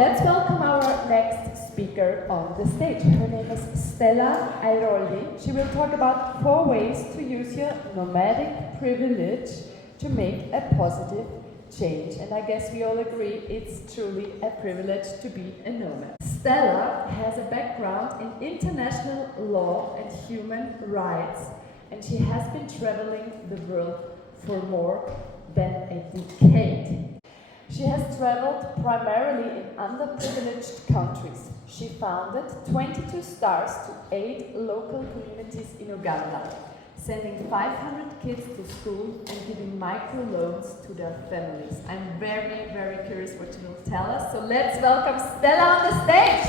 Let's welcome our next speaker on the stage. Her name is Stella Airoldi. She will talk about 4 ways to use your nomadic privilege to make a positive change. And I guess we all agree it's truly a privilege to be a nomad. Stella has a background in international law and human rights, and she has been traveling the world for more than a decade. She has traveled primarily in underprivileged countries. She founded 22STARS to aid local communities in Uganda, sending 500 kids to school and giving microloans to their families. I'm very, very curious what she will tell us. So let's welcome Stella on the stage.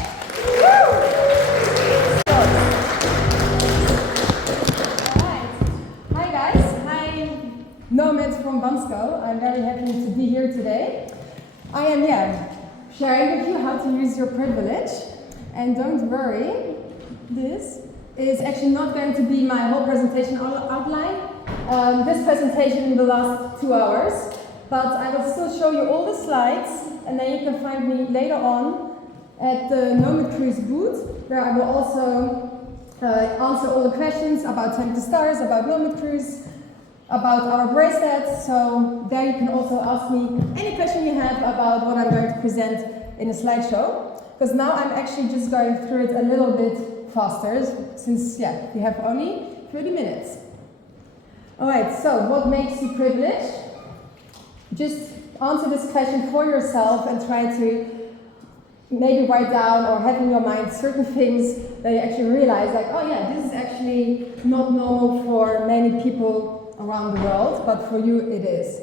Hi guys, hi nomads from Bansko. I'm very happy to be here today. I am sharing with you how to use your privilege. And don't worry, this is actually not going to be my whole presentation outline. This presentation will last 2 hours, but I will still show you all the slides, and then you can find me later on at the Nomad Cruise booth, where I will also answer all the questions about 22STARS, about Nomad Cruise, about our bracelets. So there you can also ask me any question you have about what I'm going to present in a slideshow, because now I'm actually just going through it a little bit faster, since we have only 30 minutes. Alright, so what makes you privileged? Just answer this question for yourself and try to maybe write down or have in your mind certain things that you actually realize, like, oh yeah, this is actually not normal for many people around the world, but for you it is.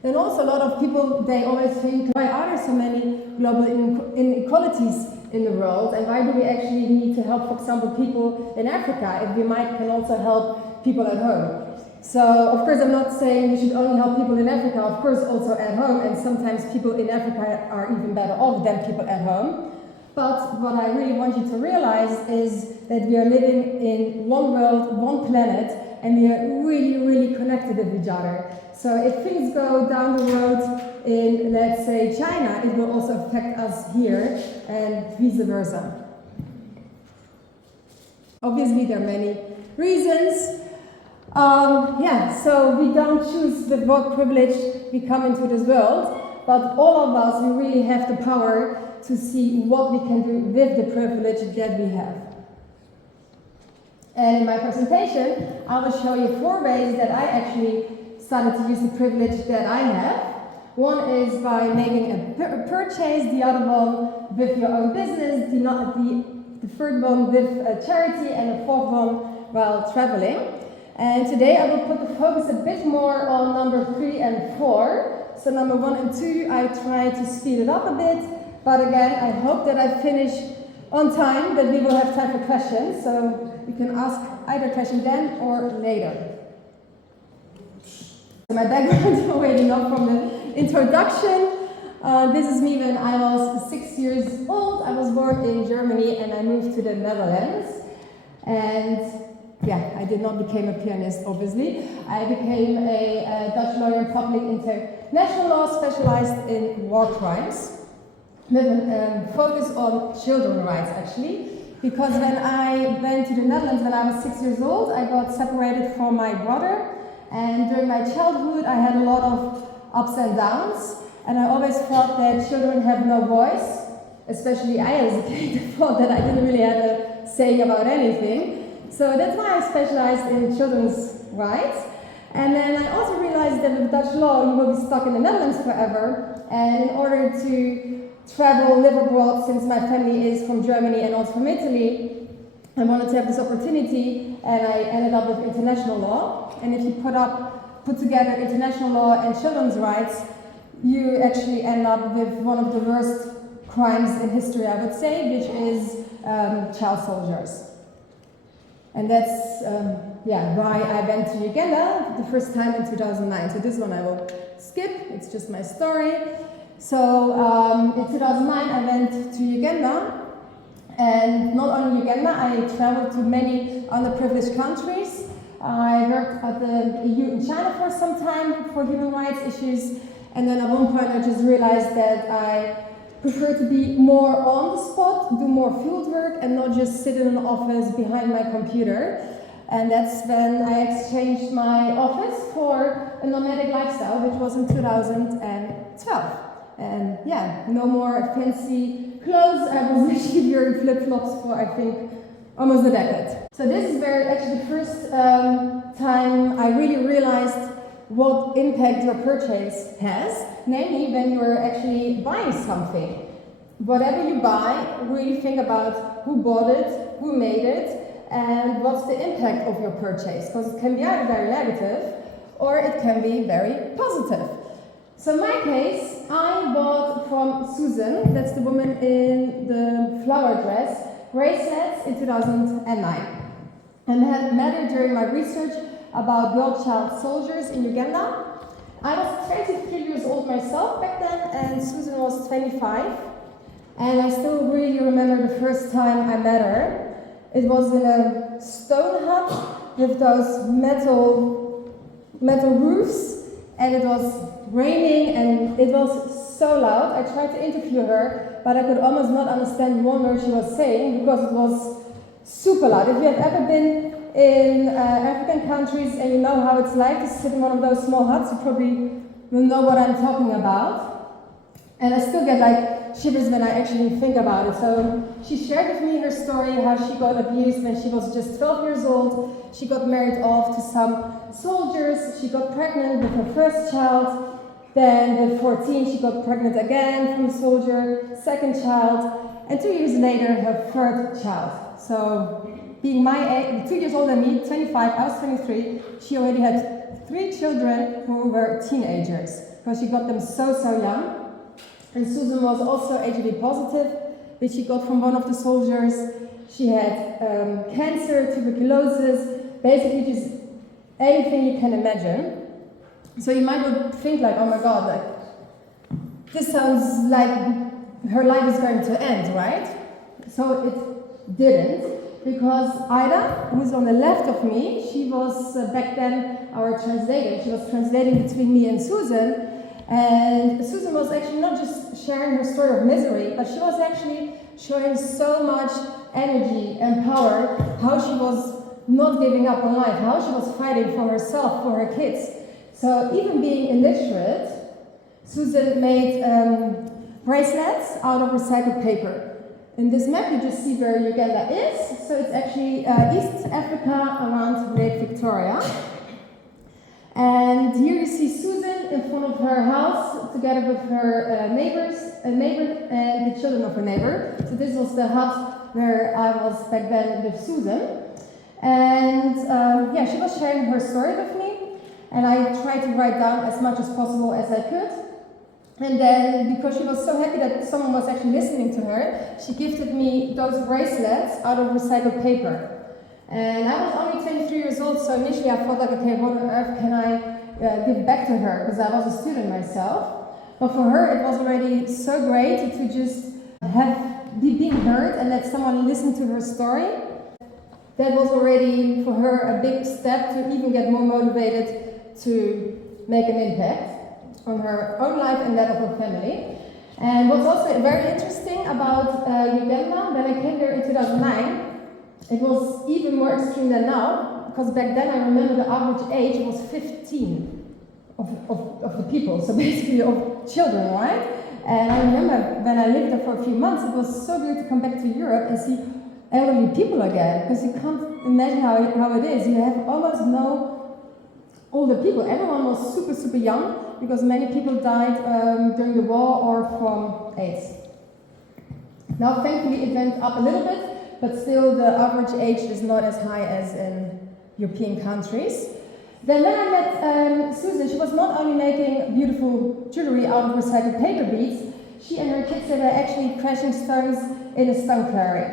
Then also a lot of people, they always think, why are there so many global inequalities in the world, and why do we actually need to help, for example, people in Africa, if we can also help people at home? So, of course, I'm not saying we should only help people in Africa, of course also at home, and sometimes people in Africa are even better off than people at home. But what I really want you to realize is that we are living in one world, one planet, and we are really, really connected with each other. So if things go down the road in, let's say, China, it will also affect us here, and vice versa. Obviously, there are many reasons. So we don't choose with what privilege we come into this world, but all of us, we really have the power to see what we can do with the privilege that we have. And in my presentation, I will show you 4 ways that I actually started to use the privilege that I have. One is by making a purchase, the other one with your own business, the third one with a charity, and the fourth one while traveling. And today I will put the focus a bit more on number 3 and 4. So number 1 and 2, I try to speed it up a bit. But again, I hope that I finish on time, that we will have time for questions. So you can ask either question then or later. My background is already enough from the introduction. This is me when I was 6 years old. I was born in Germany and I moved to the Netherlands. And I did not become a pianist, obviously. I became a Dutch lawyer in public international law, specialized in war crimes, with a focus on children's rights, actually. Because when I went to the Netherlands when I was 6 years old, I got separated from my brother. And during my childhood, I had a lot of ups and downs. And I always thought that children have no voice. Especially I, as a kid, thought that I didn't really have a say about anything. So that's why I specialized in children's rights. And then I also realized that with Dutch law, you will be stuck in the Netherlands forever. And in order to travel, live abroad, since my family is from Germany and also from Italy, I wanted to have this opportunity, and I ended up with international law. And if you put together international law and children's rights, you actually end up with one of the worst crimes in history, I would say, which is child soldiers. And that's why I went to Uganda the first time in 2009. So this one I will skip, it's just my story. So in 2009 I went to Uganda, and not only Uganda, I traveled to many underprivileged countries. I worked at the EU in China for some time for human rights issues, and then at one point I just realized that I prefer to be more on the spot, do more field work, and not just sit in an office behind my computer. And that's when I exchanged my office for a nomadic lifestyle, which was in 2012. And yeah, no more fancy clothes. I was actually wearing flip-flops for, I think, almost a decade. So this is where actually the first time I really realized what impact your purchase has, namely when you're actually buying something. Whatever you buy, really think about who bought it, who made it, and what's the impact of your purchase, because it can be either very negative or it can be very positive. So in my case, I bought from Susan, that's the woman in the flower dress, bracelets in 2009. And I had met her during my research about girl child soldiers in Uganda. I was 23 years old myself back then, and Susan was 25. And I still really remember the first time I met her. It was in a stone hut with those metal roofs, and it was raining and it was so loud. I tried to interview her, but I could almost not understand one word she was saying because it was super loud. If you have ever been in African countries and you know how it's like to sit in one of those small huts, you probably will know what I'm talking about. And I still get like shivers when I actually think about it. So she shared with me her story, how she got abused when she was just 12 years old. She got married off to some soldiers. She got pregnant with her first child. Then with 14, she got pregnant again from a soldier, second child. And 2 years later, her third child. So being my age, 2 years older than me, 25, I was 23, she already had 3 children who were teenagers, because she got them so young. And Susan was also HIV positive, which she got from one of the soldiers. She had cancer, tuberculosis, basically just anything you can imagine. So you might think like, oh my God, like this sounds like her life is going to end, right? So it didn't, because Ida, who's on the left of me, she was back then our translator. She was translating between me and Susan. And Susan was actually not just sharing her story of misery, but she was actually showing so much energy and power, how she was not giving up on life, how she was fighting for herself, for her kids. So even being illiterate, Susan made bracelets out of recycled paper. In this map you just see where Uganda is, so it's actually East Africa around Lake Victoria. And here you see Susan in front of her house together with her neighbor and the children of her neighbor. So this was the hut where I was back then with Susan. And yeah, she was sharing her story with me, and I tried to write down as much as possible as I could. And then, because she was so happy that someone was actually listening to her, she gifted me those bracelets out of recycled paper. And I was only 23 years old, so initially I thought like, okay, what on earth can I give back to her? Because I was a student myself. But for her, it was already so great to just be being heard and that someone listened to her story. That was already for her a big step to even get more motivated to make an impact on her own life and that of her family. And what's also very interesting about Uganda, when I came there in 2009, it was even more extreme than now, because back then I remember the average age was 15 of the people, so basically of children, right? And I remember when I lived there for a few months, it was so good to come back to Europe and see elderly people again, because you can't imagine how it is. You have almost no older people. Everyone was super young, because many people died during the war or from AIDS. Now thankfully it went up a little bit, but still the average age is not as high as in European countries. Then when I met Susan, she was not only making beautiful jewelry out of recycled paper beads, she and her kids, they were actually crashing stones in a stone quarry.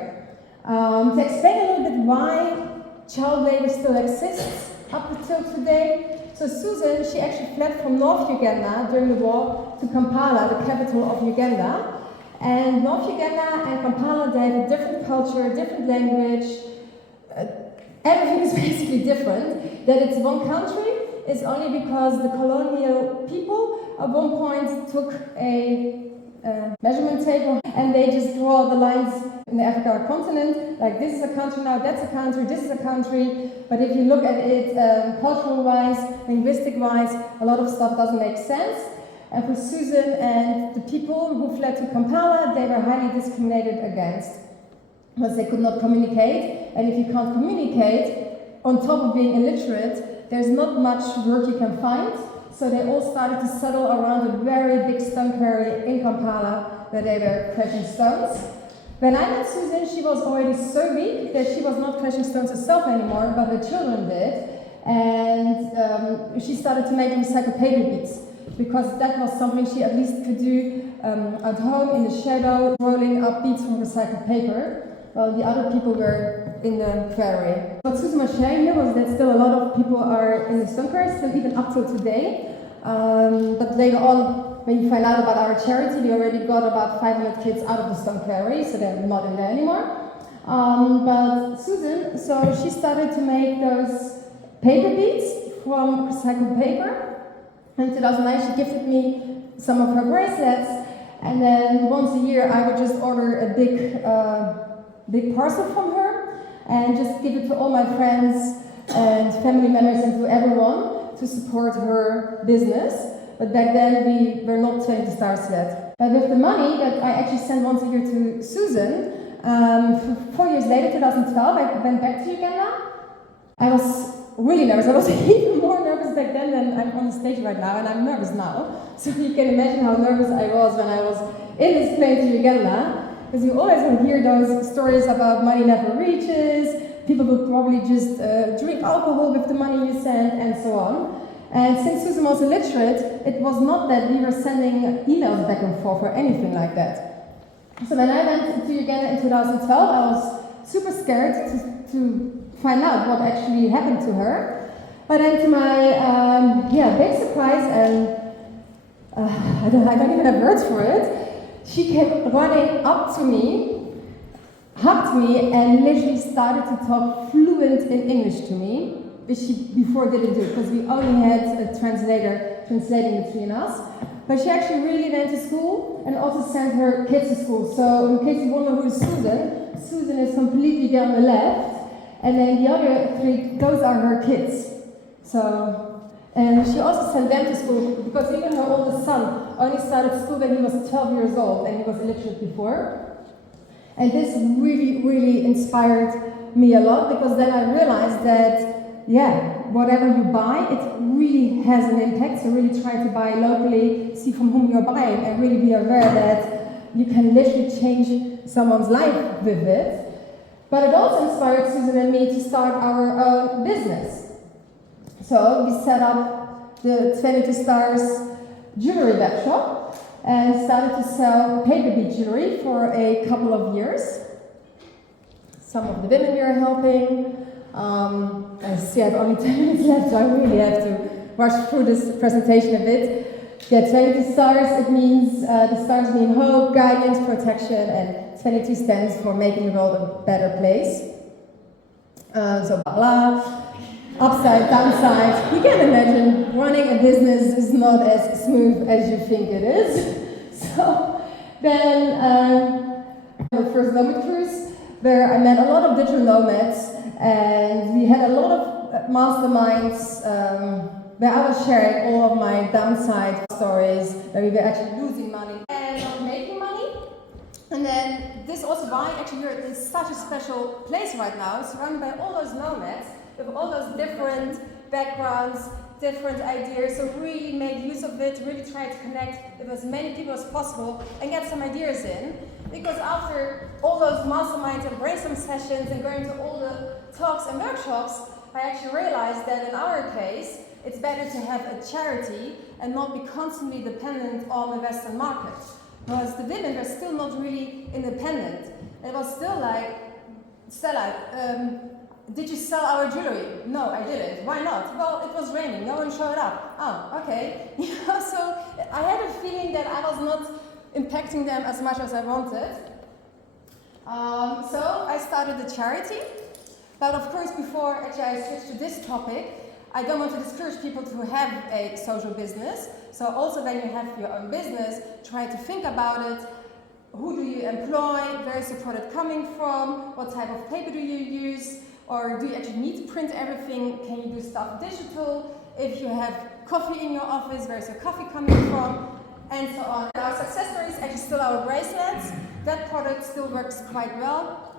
To explain a little bit why child labor still exists up until today. So Susan, she actually fled from North Uganda during the war to Kampala, the capital of Uganda. And North Uganda and Kampala, they have a different culture, different language. Everything is basically different. That it's one country is only because the colonial people at one point took a measurement table, and they just draw the lines in the Africa continent, like this is a country now, that's a country, this is a country. But if you look at it cultural-wise, linguistic-wise, a lot of stuff doesn't make sense. And for Susan and the people who fled to Kampala, they were highly discriminated against because they could not communicate. And if you can't communicate, on top of being illiterate, there's not much work you can find. So they all started to settle around a very big stone quarry in Kampala where they were crushing stones. When I met Susan, she was already so weak that she was not crushing stones herself anymore, but her children did. And she started to make recycled paper beads, because that was something she at least could do at home in the shadow, rolling up beads from recycled paper, while the other people were in the quarry. What Susan was sharing here was that still a lot of people are in the stone quarry, still even up till today. But later on, when you find out about our charity, we already got about 500 kids out of the stone quarry, so they're not in there anymore. But Susan, so she started to make those paper beads from recycled paper. In 2009, she gifted me some of her bracelets, and then once a year I would just order a big parcel from her and just give it to all my friends and family members and to everyone to support her business. But back then we were not 22STARS yet. But with the money that I actually sent once a year to Susan, 4 years later, 2012, I went back to Uganda. I was really nervous. I was even more nervous back then than I'm on the stage right now, and I'm nervous now. So you can imagine how nervous I was when I was in this plane to Uganda, because you always will hear those stories about money never reaches, people will probably just drink alcohol with the money you send, and so on. And since Susan was illiterate, it was not that we were sending emails back and forth or anything like that. So when I went to Uganda in 2012, I was super scared to find out what actually happened to her. But then to my big surprise, and I don't even have words for it, she came running up to me, hugged me, and literally started to talk fluent in English to me, which she before didn't do, because we only had a translator translating between us. But she actually really went to school and also sent her kids to school. So in case you wonder who is Susan, Susan is completely down the left. And then the other three, those are her kids. So, and she also sent them to school because even her oldest son only started school when he was 12 years old and he was illiterate before. And this really, really inspired me a lot, because then I realized that, whatever you buy, it really has an impact. So really try to buy locally, see from whom you're buying, and really be aware that you can literally change someone's life with it. But it also inspired Susan and me to start our own business. So we set up the 22STARS jewelry web shop and started to sell paper bead jewelry for a couple of years. Some of the women we are helping. I see I have only 10 minutes left, so I really have to rush through this presentation a bit. 22STARS, it means the stars mean hope, guidance, protection, and 22 stands for making the world a better place. So blah, upside, downside. You can imagine running a business is not as smooth as you think it is. So then the first nomad cruise, where I met a lot of digital nomads, and we had a lot of masterminds where I was sharing all of my downside stories, where we were actually losing money and not making money. And then this also why actually we're in such a special place right now, surrounded by all those nomads, with all those different backgrounds, different ideas. So really make use of it, really try to connect with as many people as possible and get some ideas in. Because after all those masterminds and brainstorm sessions and going to all the talks and workshops, I actually realized that in our case, it's better to have a charity and not be constantly dependent on the Western market. Because the women were still not really independent. It was still like, Stella, did you sell our jewelry? No, I didn't. Why not? Well, it was raining. No one showed up. Oh, okay. So I had a feeling that I was not impacting them as much as I wanted. So I started a charity. But of course, before actually I switched to this topic, I don't want to discourage people to have a social business. So also when you have your own business, try to think about it. Who do you employ? Where is the product coming from? What type of paper do you use? Or do you actually need to print everything? Can you do stuff digital? If you have coffee in your office, where is your coffee coming from? And so on. Our success story is actually still our bracelets. That product still works quite well.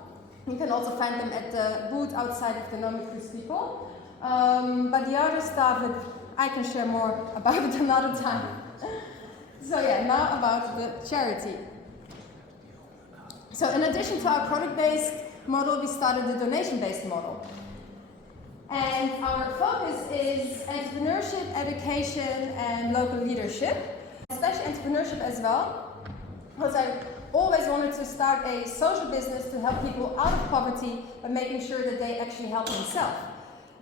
You can also find them at the booth outside of the Nomad Cruise people. But the other stuff that I can share more about it another time. So yeah, now about the charity. So in addition to our product-based model, we started the donation-based model. And our focus is entrepreneurship, education, and local leadership, especially entrepreneurship as well, because I always wanted to start a social business to help people out of poverty by making sure that they actually help themselves.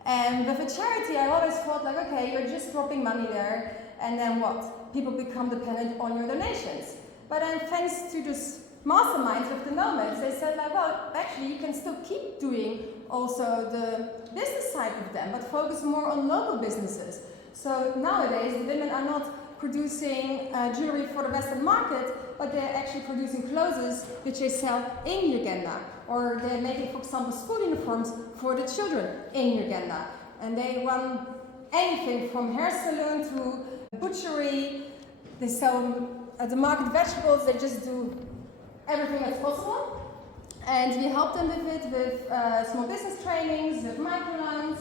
And with a charity, I always thought like, okay, you're just dropping money there, and then what? People become dependent on your donations. But then thanks to this masterminds with the nomads, they said like, well, actually you can still keep doing also the business side of them, but focus more on local businesses. So nowadays, the women are not producing jewelry for the Western market, but they're actually producing clothes which they sell in Uganda. Or they're making, for example, school uniforms for the children in Uganda. And they run anything from hair salon to butchery. They sell at the market vegetables, they just do everything that's possible. And we help them with it, with small business trainings, with microloans.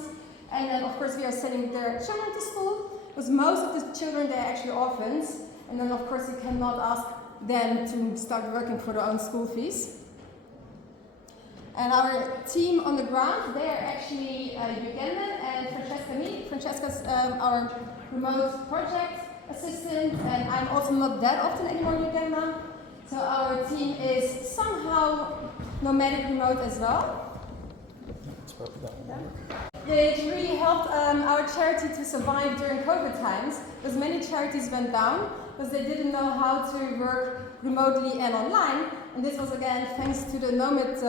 And then, of course, we are sending their children to school, because most of the children, they're actually orphans. And then, of course, you cannot ask them to start working for their own school fees. And our team on the ground, they are actually Ugandan, and Francesca's our remote project assistant, and I'm also not that often anymore in Uganda. So our team is somehow nomadic remote as well. It really helped our charity to survive during COVID times, because many charities went down because they didn't know how to work remotely and online. And this was again thanks to the Nomad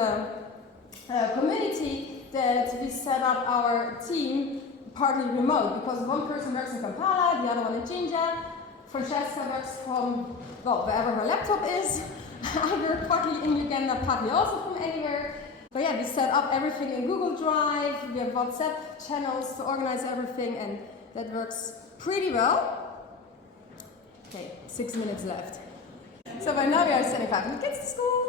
community that we set up our team partly remote, because one person works in Kampala, the other one in Jinja. Francesca works from, well, wherever her laptop is. I work partly in Uganda, partly also from anywhere. But yeah, we set up everything in Google Drive, we have WhatsApp channels to organize everything, and that works pretty well. Okay, 6 minutes left. So by now we are sending 500 kids to school.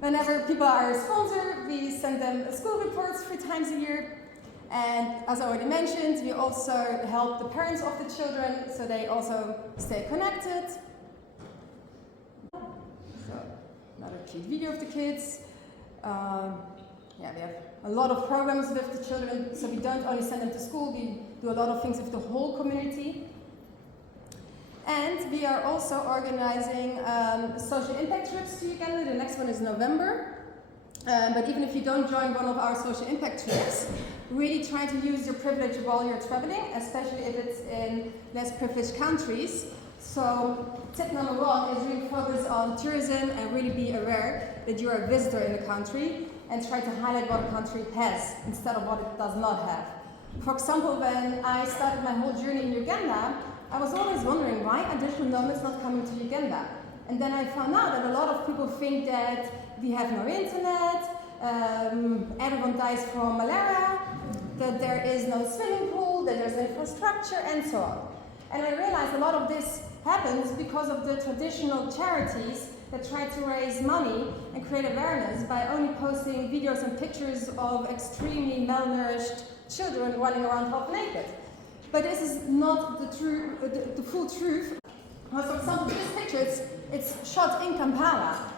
Whenever people are a sponsor, we send them school reports 3 times a year. And as I already mentioned, we also help the parents of the children so they also stay connected. So, another cute video of the kids. Yeah, we have a lot of programs with the children, so we don't only send them to school, we do a lot of things with the whole community. And we are also organizing social impact trips to Uganda. The next one is November. But even if you don't join one of our social impact trips, really try to use your privilege while you're traveling, especially if it's in less privileged countries. So tip number 1 is really focus on tourism and really be aware that you're a visitor in the country, and try to highlight what a country has instead of what it does not have. For example, when I started my whole journey in Uganda, I was always wondering why are digital nomads not coming to Uganda? And then I found out that a lot of people think that we have no internet, everyone dies from malaria, that there is no swimming pool, that there's no infrastructure, and so on. And I realized a lot of this happens because of the traditional charities that try to raise money and create awareness by only posting videos and pictures of extremely malnourished children running around half naked. But this is not the full truth. For example, this picture, it's shot in Kampala.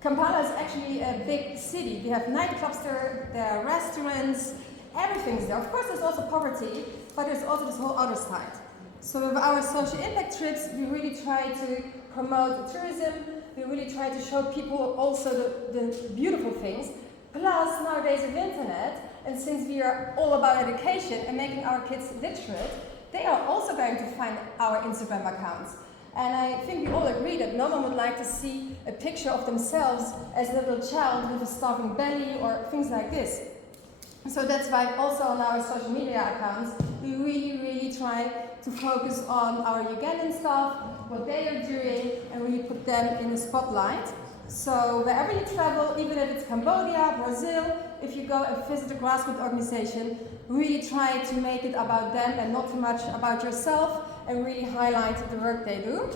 Kampala is actually a big city. We have nightclubs there are restaurants, everything's there. Of course, there's also poverty, but there's also this whole other side. So with our social impact trips, we really try to promote tourism. We really try to show people also the beautiful things. Plus, nowadays with internet, and since we are all about education and making our kids literate, they are also going to find our Instagram accounts. And I think we all agree that no one would like to see a picture of themselves as a little child with a starving belly or things like this. So that's why also on our social media accounts, we really try to focus on our Ugandan staff, what they are doing, and really put them in the spotlight. So wherever you travel, even if it's Cambodia, Brazil, if you go and visit a grassroots organization, really try to make it about them and not too much about yourself, and really highlight the work they do.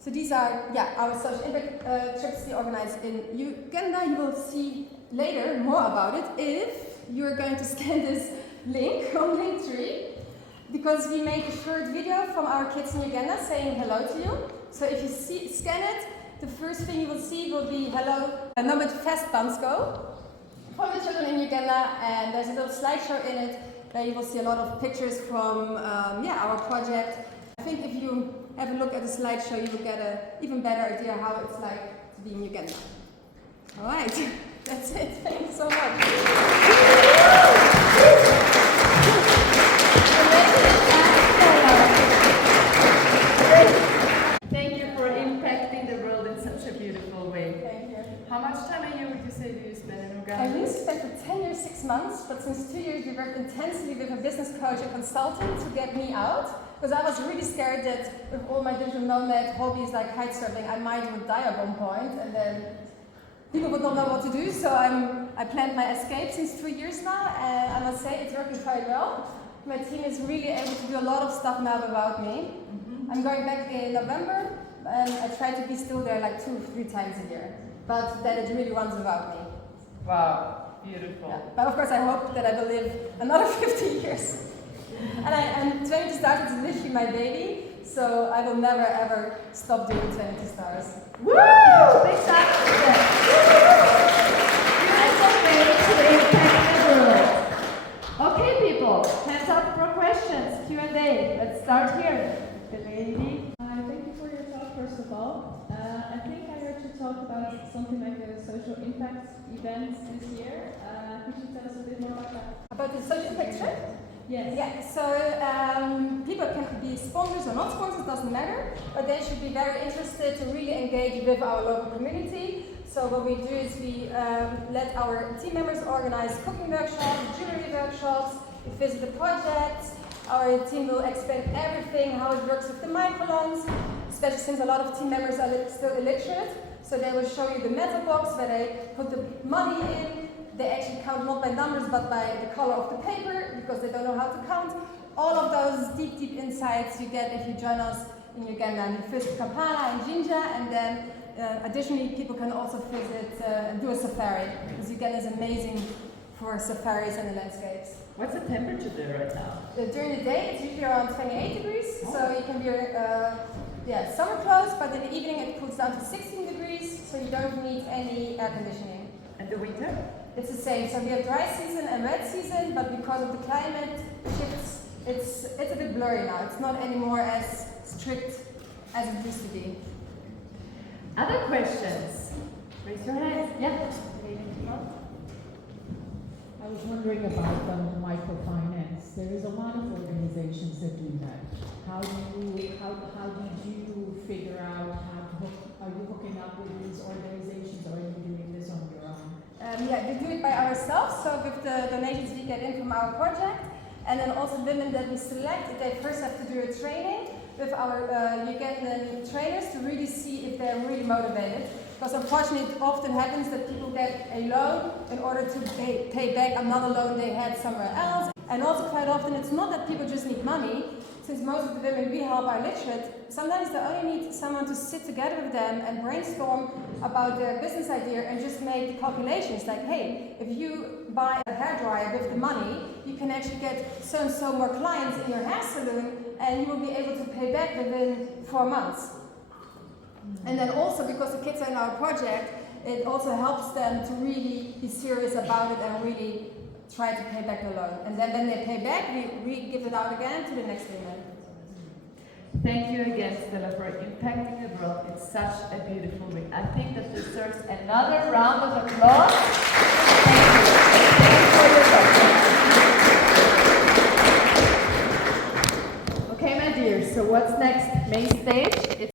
So these are our social impact trips we organize in Uganda. You will see later more about it if you are going to scan this link on Linktree, because we make a short video from our kids in Uganda saying hello to you. So if you scan it, the first thing you will see will be hello, Nomad Fest Bansko from the children in Uganda, and there's a little slideshow in it where you will see a lot of pictures from our project. I think if you have a look at the slideshow, you will get an even better idea how it's like to be in Uganda. All right, that's it. Thank you so much. Thank you for impacting the world in such a beautiful way. Thank you. How much time a year would you say do you spend in I Uganda? used to spend for 10 years, 6 months, but since 2 years we worked intensely with a business coach and consultant to get me out. Because I was really scared that with all my digital nomad hobbies like kite surfing, I might would die at one point, and then people would not know what to do. So I planned my escape since 2 years now, and I must say it's working quite well. My team is really able to do a lot of stuff now without me. I'm going back in November, and I try to be still there like 2 or 3 times a year. But then it really runs without me. Wow, beautiful. Yeah. But of course I hope that I will live another 50 years. And 22STARS is literally my baby, so I will never ever stop doing 22STARS. Woo! Big time for that. Beautiful way to impact the world. Okay, people, hands up for questions, Q&A. Let's start here. The lady. Thank you for your talk, first of all. I think I heard you talk about something like the social impact events this year. Could you tell us a bit more about that? About the social impact trip? Yes. Yeah, so people can be sponsors or not sponsors, doesn't matter, but they should be very interested to really engage with our local community. So what we do is we let our team members organize cooking workshops, jewelry workshops, we visit the projects. Our team will explain everything, how it works with the microloans, especially since a lot of team members are still illiterate. So they will show you the metal box where they put the money in. They actually count not by numbers but by the color of the paper, because they don't know how to count. All of those deep insights you get if you join us in Uganda. And we visit Kampala and Jinja, and then additionally people can also visit and do a safari, because Uganda is amazing for safaris and the landscapes. What's the temperature there right now? During the day it's usually around 28 degrees, so you can wear summer clothes, but in the evening it cools down to 16 degrees, so you don't need any air conditioning. And the winter? It's the same, so we have dry season and wet season, but because of the climate shifts, it's a bit blurry now. It's not anymore as strict as it used to be. Other questions? Raise your hands. Yeah. I was wondering about microfinance. There is a lot of organizations that do that. How did you figure out are you hooking up with these organizations, or are you doing this on your own? We do it by ourselves, so with the donations we get in from our project, and then also women that we select, they first have to do a training with our Ugandan trainers to really see if they're really motivated. Because unfortunately it often happens that people get a loan in order to pay back another loan they had somewhere else. And also quite often it's not that people just need money. Since most of the women we help are literate, sometimes they only need someone to sit together with them and brainstorm about their business idea and just make the calculations like, hey, if you buy a hairdryer with the money, you can actually get so and so more clients in your hair salon, and you will be able to pay back within 4 months. And then also, because the kids are in our project, it also helps them to really be serious about it and really try to pay back the loan. And then when they pay back, we give it out again to the next women. Thank you again, Stella, for impacting the world. It's such a beautiful week. I think that deserves another round of applause. Thank you. Okay, my dears, so what's next? Main stage.